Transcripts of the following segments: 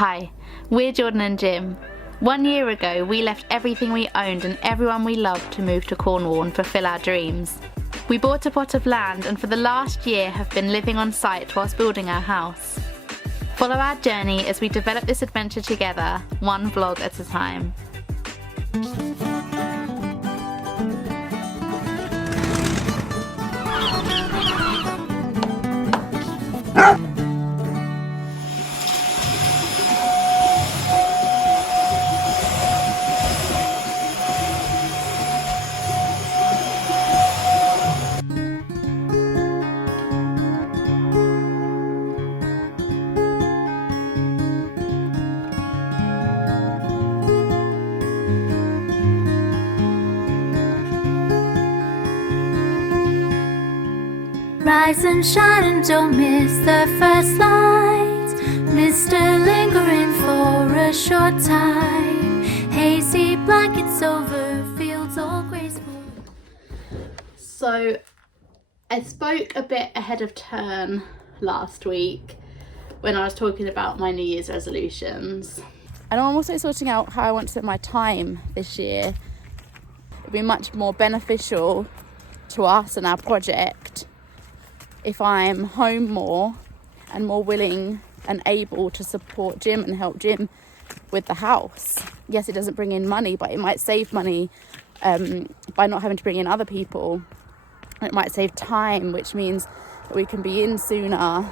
Hi, we're Jordan and Jim. 1 year ago, we left everything we owned and everyone we loved to move to Cornwall and fulfill our dreams. We bought a plot of land and for the last year have been living on site whilst building our house. Follow our journey as we develop this adventure together, one vlog at a time. Rise and shine and don't miss the first light. Mr. Lingering for a short time. Hazy blankets over fields all graceful. So I spoke a bit ahead of turn last week when I was talking about my New Year's resolutions. And I'm also sorting out how I want to spend my time this year. It'll be much more beneficial to us and our project if I'm home more and more willing and able to support Jim and help Jim with the house. Yes, it doesn't bring in money, but it might save money by not having to bring in other people. It might save time, which means that we can be in sooner.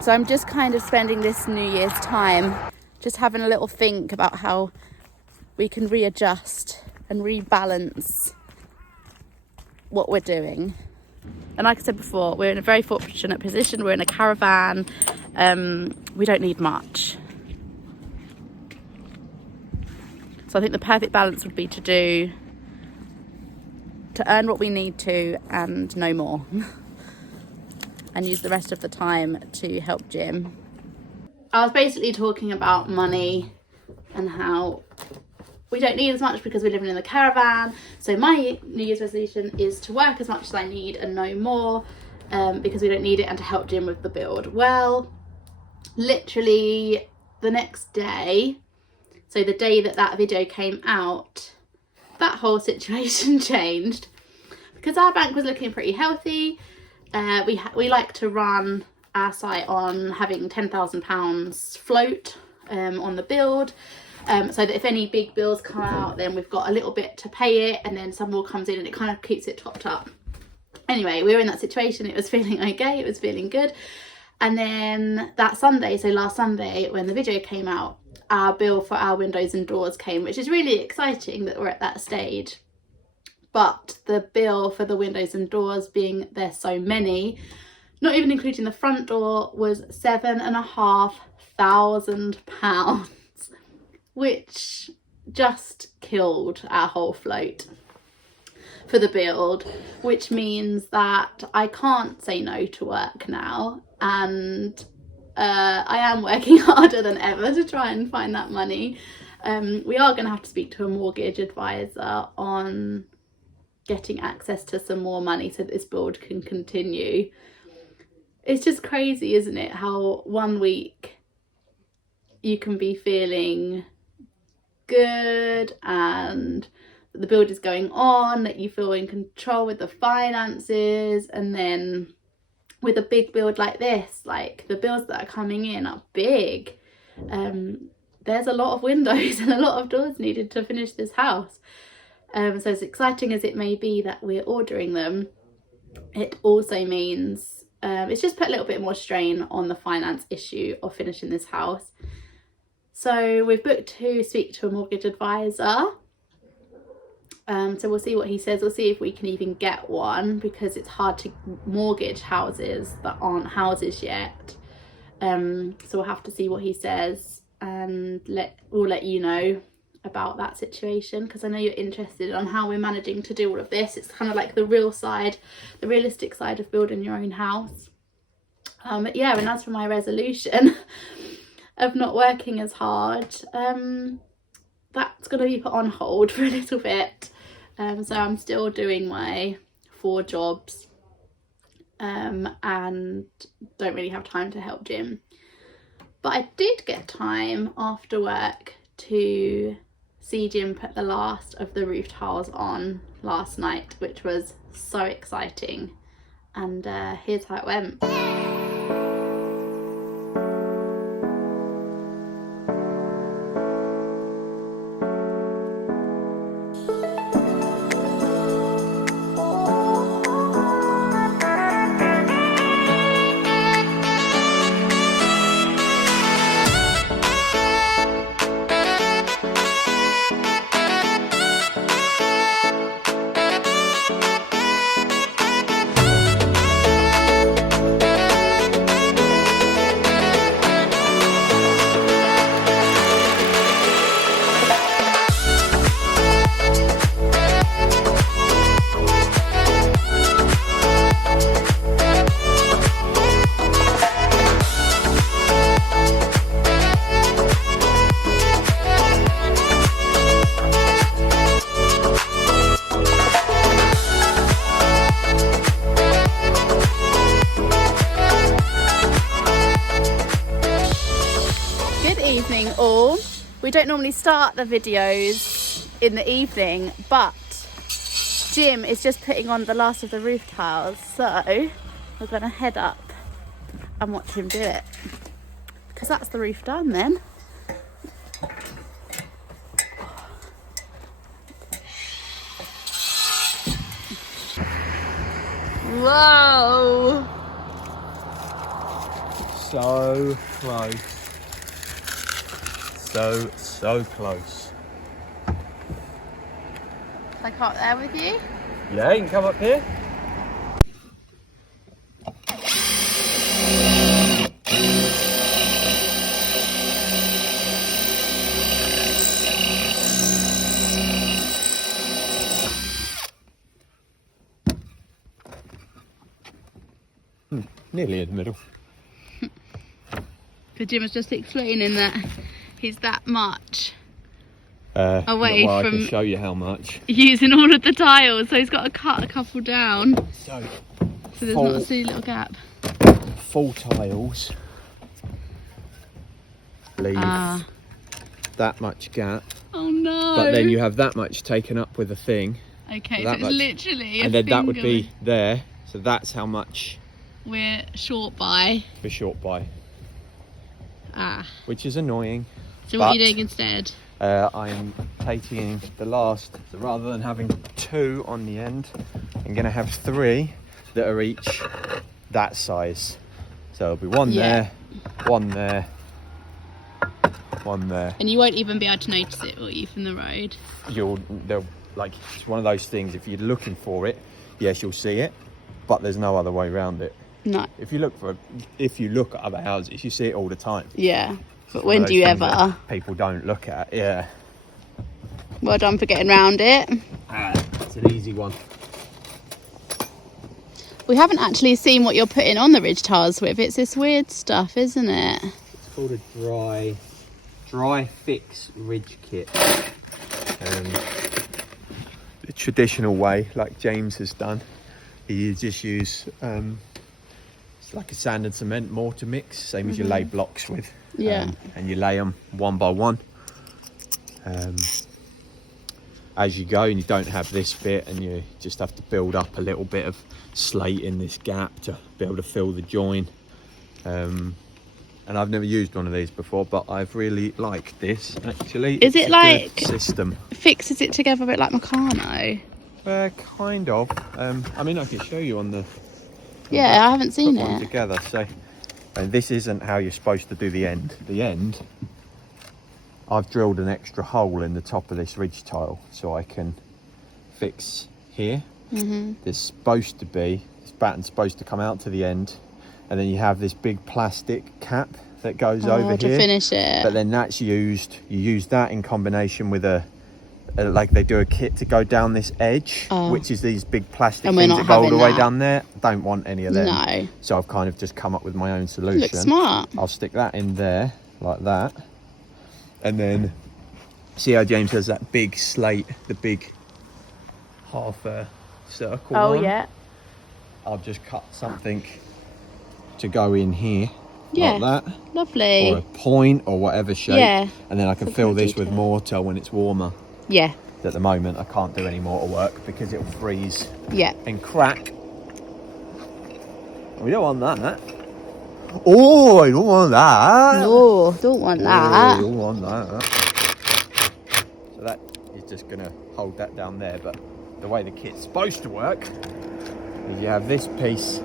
So I'm just kind of spending this New Year's time just having a little think about how we can readjust and rebalance what we're doing. And like I said before, we're in a very fortunate position. We're in a caravan. We don't need much. So I think the perfect balance would be to earn what we need to and no more. And use the rest of the time to help Jim. I was basically talking about money and how we don't need as much because we're living in the caravan. So my New Year's resolution is to work as much as I need and no more, because we don't need it, and to help Jim with the build. Well, literally the next day, so the day that video came out, that whole situation changed because our bank was looking pretty healthy. We like to run our site on having £10,000 float on the build. So that if any big bills come out, then we've got a little bit to pay it, and then some more comes in and it kind of keeps it topped up. Anyway, we were in that situation. It was feeling okay, it was feeling good. And then that Sunday, so last Sunday when the video came out, our bill for our windows and doors came, which is really exciting that we're at that stage. But the bill for the windows and doors, being there's so many, not even including the front door, was £7,500. Which just killed our whole float for the build, which means that I can't say no to work now, and I am working harder than ever to try and find that money. We are going to have to speak to a mortgage advisor on getting access to some more money so that this build can continue. It's just crazy, isn't it, how 1 week you can be feeling good and the build is going on, that you feel in control with the finances, and then with a big build like this, like the bills that are coming in are big. There's a lot of windows and a lot of doors needed to finish this house. So as exciting as it may be that we're ordering them, it also means it's just put a little bit more strain on the finance issue of finishing this house. So we've booked to speak to a mortgage advisor. So we'll see what he says. We'll see if we can even get one, because it's hard to mortgage houses that aren't houses yet. So we'll have to see what he says, and we'll let you know about that situation, because I know you're interested on how we're managing to do all of this. It's kind of like the realistic side of building your own house. But yeah, and as for my resolution of not working as hard, that's going to be put on hold for a little bit. So I'm still doing my 4 jobs and don't really have time to help Jim. But I did get time after work to see Jim put the last of the roof tiles on last night, which was so exciting. And here's how it went. All. We don't normally start the videos in the evening, but Jim is just putting on the last of the roof tiles, so we're going to head up and watch him do it, because that's the roof done then. Whoa! So close. So close. Can I come up there with you? Yeah, you can come up here. Nearly in the middle. Because Jim was just explaining that he's that much away well, from I can show you how much. Using all of the tiles, so he's got to cut a couple down. So there's not a silly little gap. Full tiles leave that much gap. Oh no! But then you have that much taken up with a thing. Okay, so it's literally and then that would be there. So that's how much we're short by. We're short by. Which is annoying. So what are you doing instead? I'm taking the last, so rather than having 2 on the end, I'm going to have 3 that are each that size. So there'll be one there, one there, one there. And you won't even be able to notice it, will you, from the road? They'll, like, it's one of those things, if you're looking for it, yes, you'll see it, but there's no other way around it. No. If you look at other houses, you see it all the time. Yeah. But when do you ever? People don't look at. Yeah. Well done for getting round it. It's an easy one. We haven't actually seen what you're putting on the ridge tiles with. It's this weird stuff, isn't it? It's called a dry fix ridge kit. The traditional way, like James has done, you just use it's like a sand and cement mortar mix, same as you lay blocks with. Yeah. And you lay them one by one as you go, and you don't have this bit, and you just have to build up a little bit of slate in this gap to be able to fill the join. And I've never used one of these before, but I've really liked this actually. Is it like system fixes it together a bit like Meccano? Kind of. I mean, I can show you on the. Yeah, I haven't seen it. Together, so. And this isn't how you're supposed to do the end. The end, I've drilled an extra hole in the top of this ridge tile so I can fix here. There's supposed to be, this battern's supposed to come out to the end, and then you have this big plastic cap that goes over to here. Finish it. But then that's used, you use that in combination with like they do a kit to go down this edge, which is these big plastic things that go all the way down there. Don't want any of them. No. So I've kind of just come up with my own solution. Looks smart. I'll stick that in there like that, and then see how James has that big slate, the big half circle. Oh one? yeah. I'll just cut something to go in here Yeah. like that. Lovely. Or a point or whatever shape. Yeah. And then I can Some fill kind of this with detail. mortar when it's warmer. Yeah. At the moment I can't do any mortar work because it'll freeze Yeah. and crack. We don't want that. Oh, I don't want that. No, don't want Oh, that. I don't want that. So that is just going to hold that down there. But the way the kit's supposed to work is you have this piece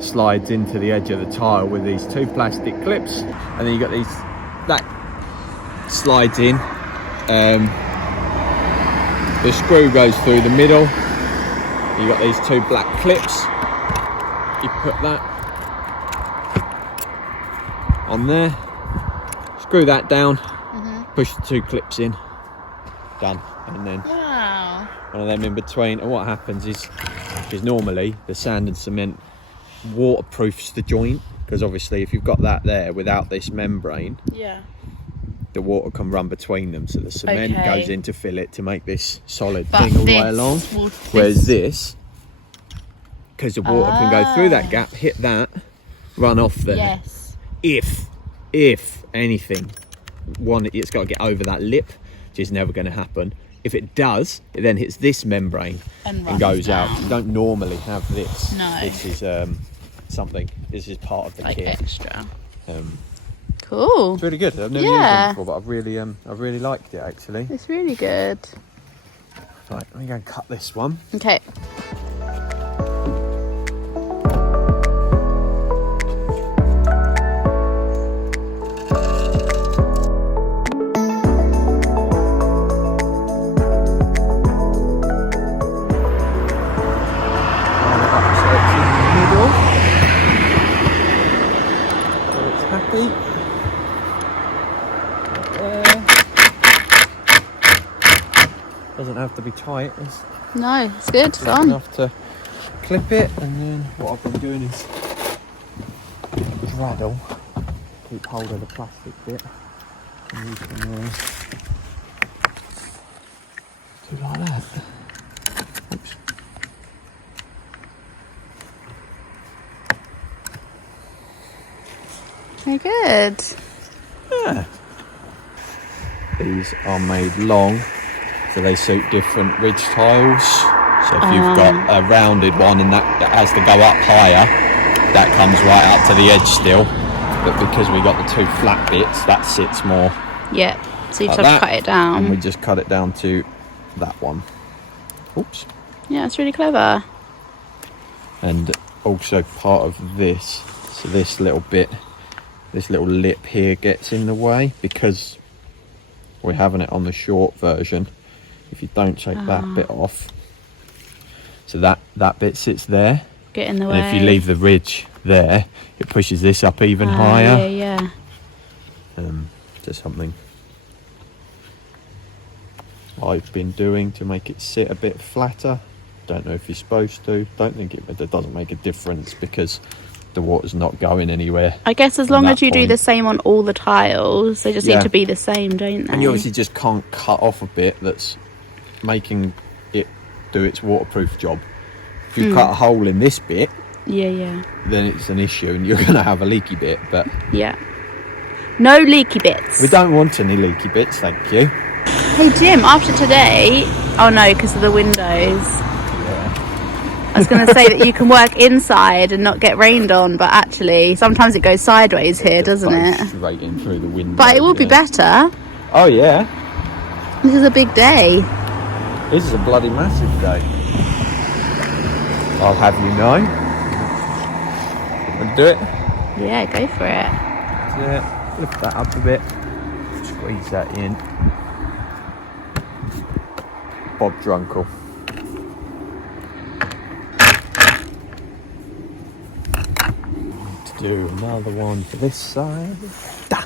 slides into the edge of the tile with these 2 plastic clips, and then you got these that slides in. The screw goes through the middle. You got these 2 black clips. You put that on there, screw that down, push the 2 clips in, done. And then one of them in between. And what happens is normally the sand and cement waterproofs the joint, because obviously if you've got that there without this membrane, the water can run between them, so the cement goes in to fill it to make this solid thing all the way along. Whereas this, because the water can go through that gap, hit that, run off there. Yes. If anything, it's got to get over that lip, which is never going to happen. If it does, it then hits this membrane and goes out. You don't normally have this. No. This is this is part of the Like kit. extra. It's Cool. really good. I've never used them before, but I've really liked it actually. It's really good. Right, let me go and cut this one. Okay. Doesn't have to be tight. It's No, it's good. just Fun. enough to clip it, and then what I've been doing is straddle, keep hold of the plastic bit, and you can do like that. Oops. Very good. Yeah. These are made long, so they suit different ridge tiles. So if you've got a rounded one and that has to go up higher, that comes right up to the edge still. But because we got the 2 flat bits, that sits more. Yeah. So you like just have that, to cut it down. and we just cut it down to that one. Oops. Yeah, it's really clever. And also part of this, so this little bit, this little lip here gets in the way because we're having it on the short version. If you don't take that bit off, so that bit sits there, Get in the way. and if you leave the ridge there, it pushes this up even higher. Yeah. Just something I've been doing to make it sit a bit flatter. Don't know if you're supposed to. Don't think it doesn't make a difference because the water's not going anywhere. I guess as long At as that you do point. the same on all the tiles, they just Yeah. need to be the same, don't they? And you obviously just can't cut off a bit that's making it do its waterproof job. If you cut a hole in this bit, Yeah. then it's an issue and you're going to have a leaky bit. But Yeah. No leaky bits. we don't want any leaky bits, thank you. Hey Jim, after today... Oh no, because of the windows. I was going to say that you can work inside and not get rained on, but actually sometimes it goes sideways here, doesn't it? Straight in through the window. But it will be better. Oh yeah, This is a big day. this is a bloody massive day. I'll have you know. Want to do it? Yeah, go for it. Yeah, lift that up a bit. Squeeze that in. Bob Drunkle. Do another one for this side. Da.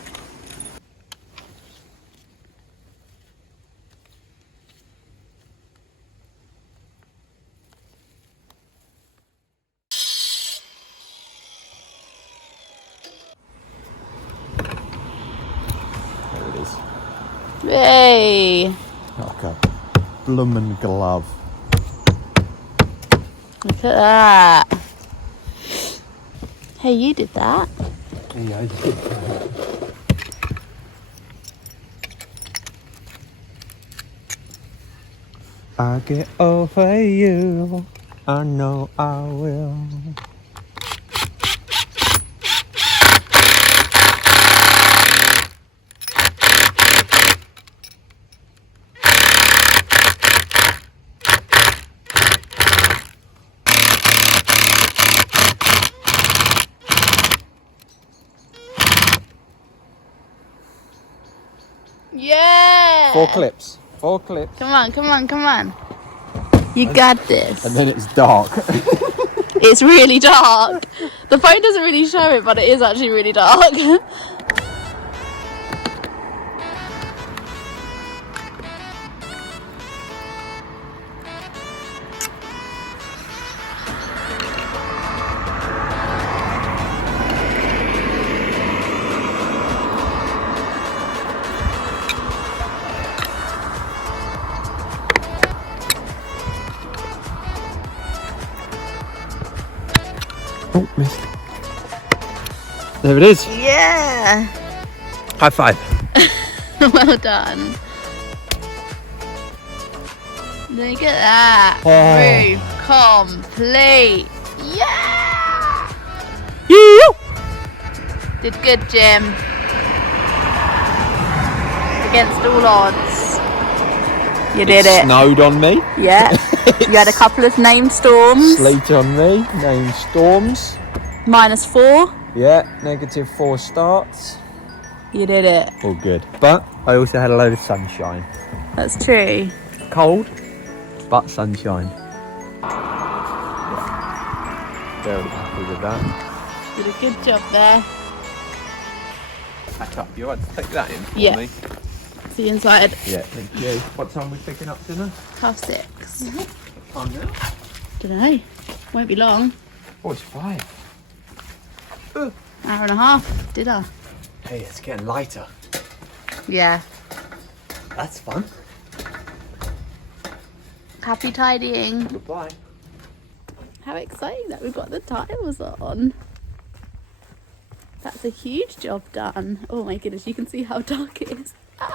There it is. Yay! Like a bloomin' glove. Look at that. Hey, you did that. Yeah, I did that. I'll get over you. I know I will. Yeah. 4 clips. 4 clips. Come on, come on, come on. You got this. And then it's dark. It's really dark. The phone doesn't really show it, but it is actually really dark. Oh, missed. There it is. Yeah. High five. Well done. Look at that. Oh. Roof complete. Yeah. Did good, Jim. Against all odds. You did it. Snowed on me. Yeah. You had a couple of named storms. Sleet on me. Named storms. -4. Yeah, -4 starts. You did it. All good. But I also had a load of sunshine. That's true. Cold, but sunshine. Very happy with that. Did a good job there. Pack up. You want to take that in for Yeah. me? See you inside. Yeah, thank you. What time are we picking up dinner? 6:30. What time now? Don't know. Won't be long. Oh, it's 5. Hour and a half. Dinner. Hey, it's getting lighter. Yeah. That's fun. Happy tidying. Goodbye. How exciting that we've got the tiles on. That's a huge job done. Oh my goodness, you can see how dark it is. Ah!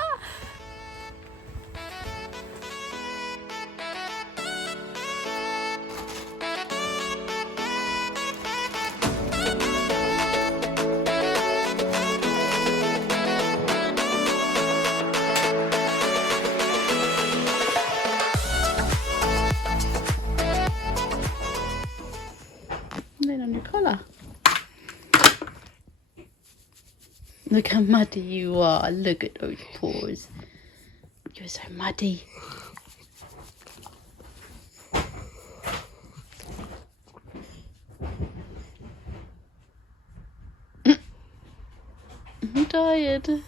And then on your collar. Look how muddy you are. Look at those paws. You're so muddy. I'm tired. And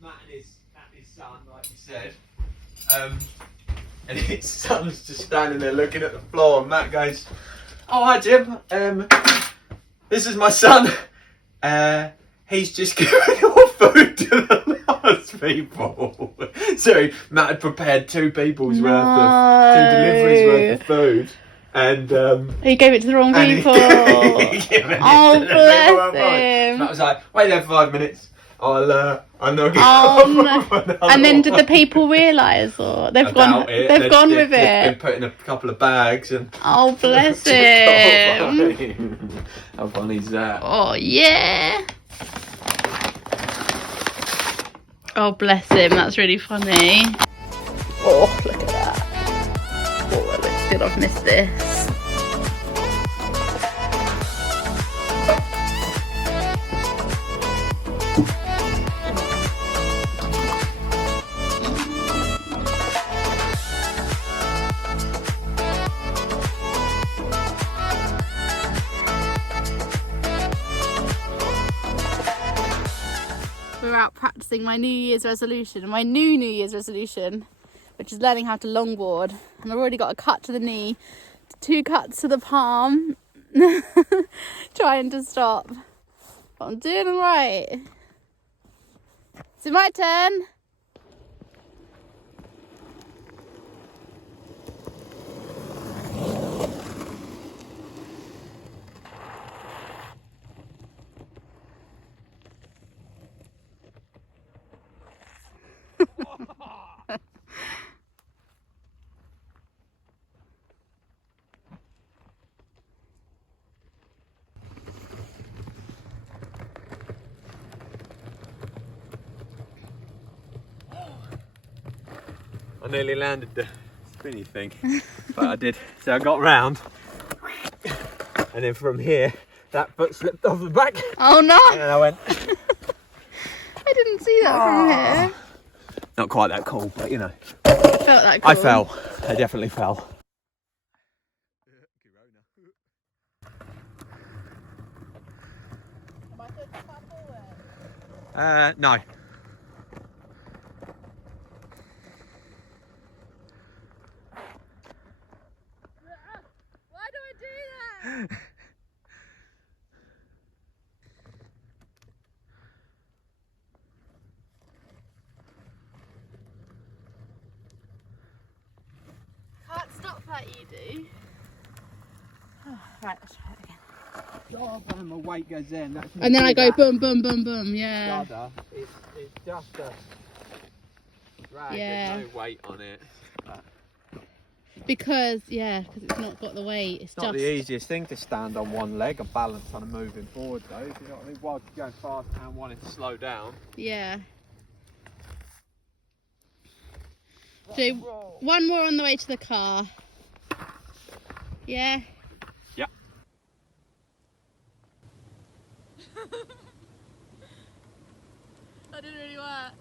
Matt and his son, like you said, and his son's just standing there looking at the floor, and Matt goes, "Oh, hi Jim, this is my son. He's just giving your food to the last people." So Matt had prepared 2 people's worth of 2 deliveries worth of food. And he gave it to the wrong people. Oh, bless him. Matt was like, "Wait there for 5 minutes. I'll knock it Oh, off." no. And then did the people realise, or they've gone with it? They've been put in a couple of bags and. Oh, bless him. How funny is that? Oh, yeah. Oh, bless him. That's really funny. Oh, look at that. Oh, it looks good. I've missed this. We're out practicing my New Year's resolution, my new Year's resolution, which is learning how to longboard. And I've already got a cut to the knee, 2 cuts to the palm, trying to stop. But I'm doing all right. Is it my turn? I nearly landed the spinny thing, but I did. So I got round, and then from here, that foot slipped off the back. Oh no! And then I went. I didn't see that from here. Not quite that cool, but you know. Felt that cool. I fell. I definitely fell. No. Why do I do that? Can't stop like you do. Right, let's try it again. And my weight goes in. And then I go boom, boom, boom, boom. Yeah. It's just a drag. Yeah. There's no weight on it. Because it's not got the weight. It's Not just the easiest thing to stand on one leg and balance on a moving forward though. You know what I mean? While you're going fast and wanting to slow down. yeah. Do one more on the way to the car. Yeah. Yeah. That didn't really work.